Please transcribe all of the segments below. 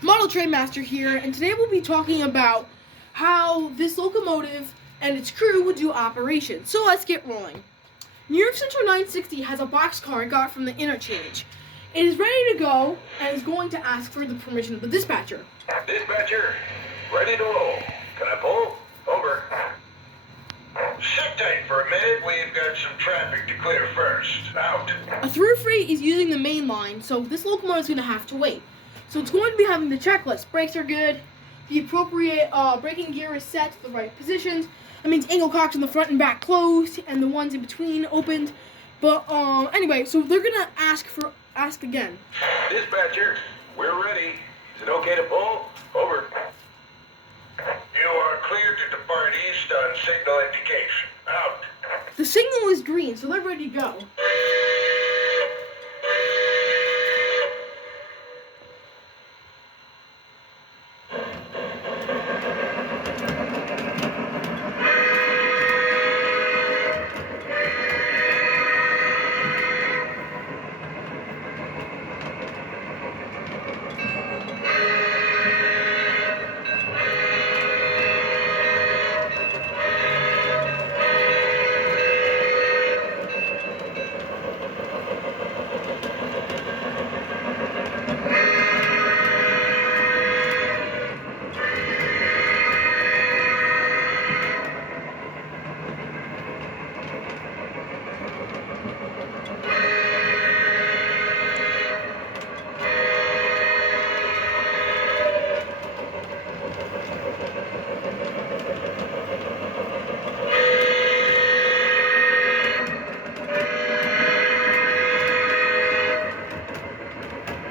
Model Train Master here, and today we'll be talking about how this locomotive and its crew would do operations. So let's get rolling. New York Central 960 has a boxcar it got from the interchange. It is ready to go and is going to ask for the permission of the dispatcher. Dispatcher, ready to roll. Can I pull? Over. Sit tight for a minute. We've got some traffic to clear first. Out. A through freight is using the main line, so this locomotive is going to have to wait. So it's going to be having the checklist. Brakes are good. The appropriate braking gear is set to the right positions. That means angle cocks in the front and back closed, and the ones in between opened. But anyway, so they're gonna ask again. Dispatcher, we're ready. Is it okay to pull? Over. You are cleared to depart east on signal indication. Out. The signal is green, so they're ready to go.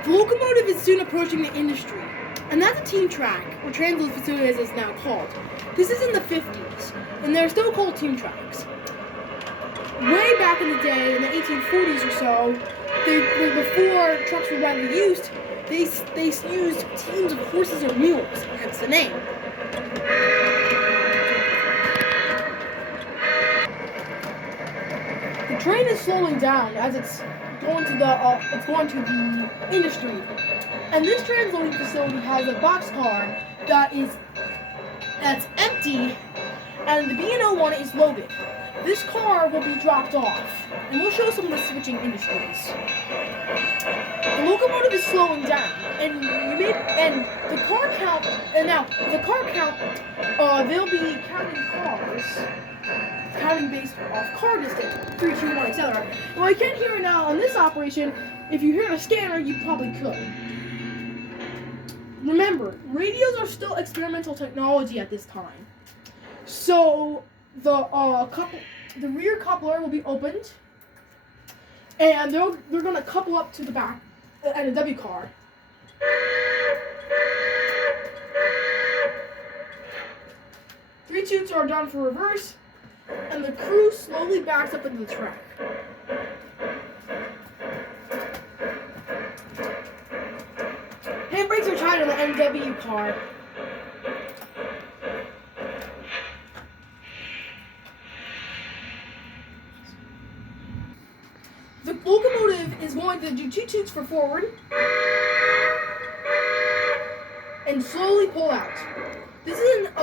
The locomotive is soon approaching the industry, and that's a team track, or transload facility as it's now called. This is in the 50s, and they're still called team tracks. Way back in the day, in the 1840s or so, before trucks were widely used, they used teams of horses or mules, hence the name. The train is slowing down as it's going to the industry, and this transloading facility has a boxcar that's empty, and the B&O one is loaded. This car will be dropped off, and we'll show some of the switching industries. The locomotive is slowing down, and the car count. And now the car count, they'll be counting cars. Counting based off car distance, 3, 2, 1, etc. Well, I can't hear it now on this operation. If you hear the scanner, you probably could. Remember, radios are still experimental technology at this time. So the rear coupler will be opened, and they're going to couple up to the back and a W car. Three toots are done for reverse, and the crew slowly backs up into the track. Handbrakes are tied on the NW car. The locomotive is going to do 2 toots for forward and slowly pull out. This is an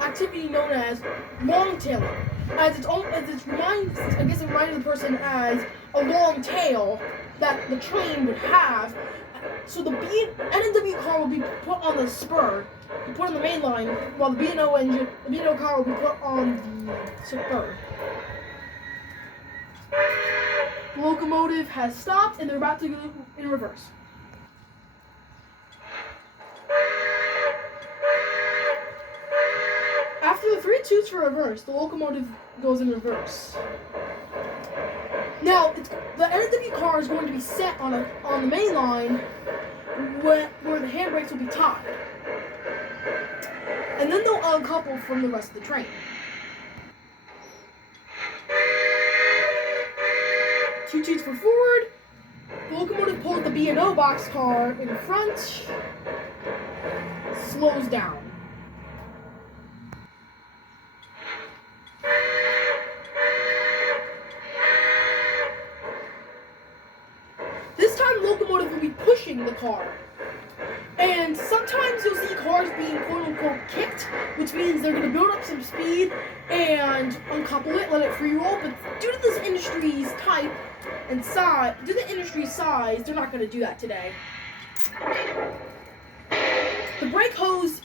activity known as long-tailing, it reminded the person as a long tail that the train would have. So the N&W car will be put on the spur, put on the main line, while the B&O car will be put on the spur. The locomotive has stopped, and they're about to go in reverse. After the 3 toots for reverse, the locomotive goes in reverse. Now, the N&W car is going to be set on the main line where the handbrakes will be tied. And then they'll uncouple from the rest of the train. 2 toots for forward. The locomotive pulls the B&O boxcar in front. Slows down. This time the locomotive will be pushing the car. And And sometimes you'll see cars being quote-unquote kicked, which means they're going to build up some speed and uncouple it, let it free roll. But due to this industry's type and size, they're not going to do that today. The brake hose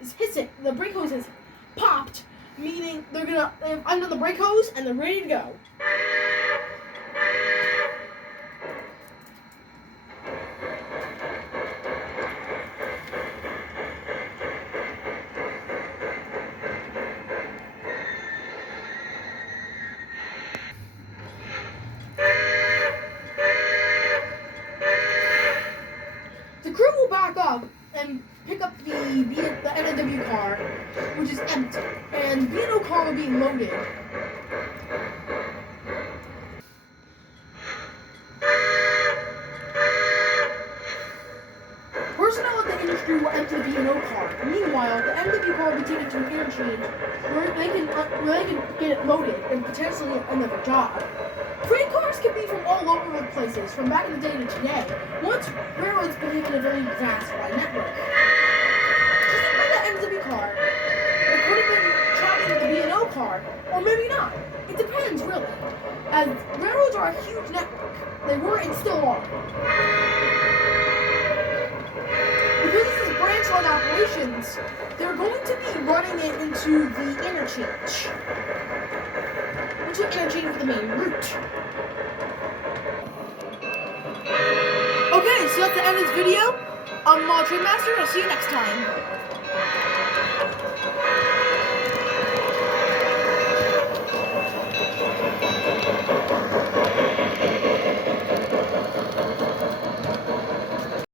is hissing. The brake hose has popped, meaning they're going to under the brake hose and they're ready to go. The crew will back up and pick up the NW car, which is empty, and the B&O car will be loaded. Personnel at the industry will enter the B&O car. Meanwhile, the NW car will be taken to an interchange where they can get it loaded and potentially another job. Freight cars can be from all over the places, from back in the day to today, once railroads became a very vast wide network. Just like the NW car, it could have been traveling with the B&O car, or maybe not. It depends, really, as railroads are a huge network. They were and still are. Because this is branch-line operations, they're going to be running it into the interchange. Into the interchange for the main route. Okay, so that's the end of this video. I'm Train Master. I'll see you next time.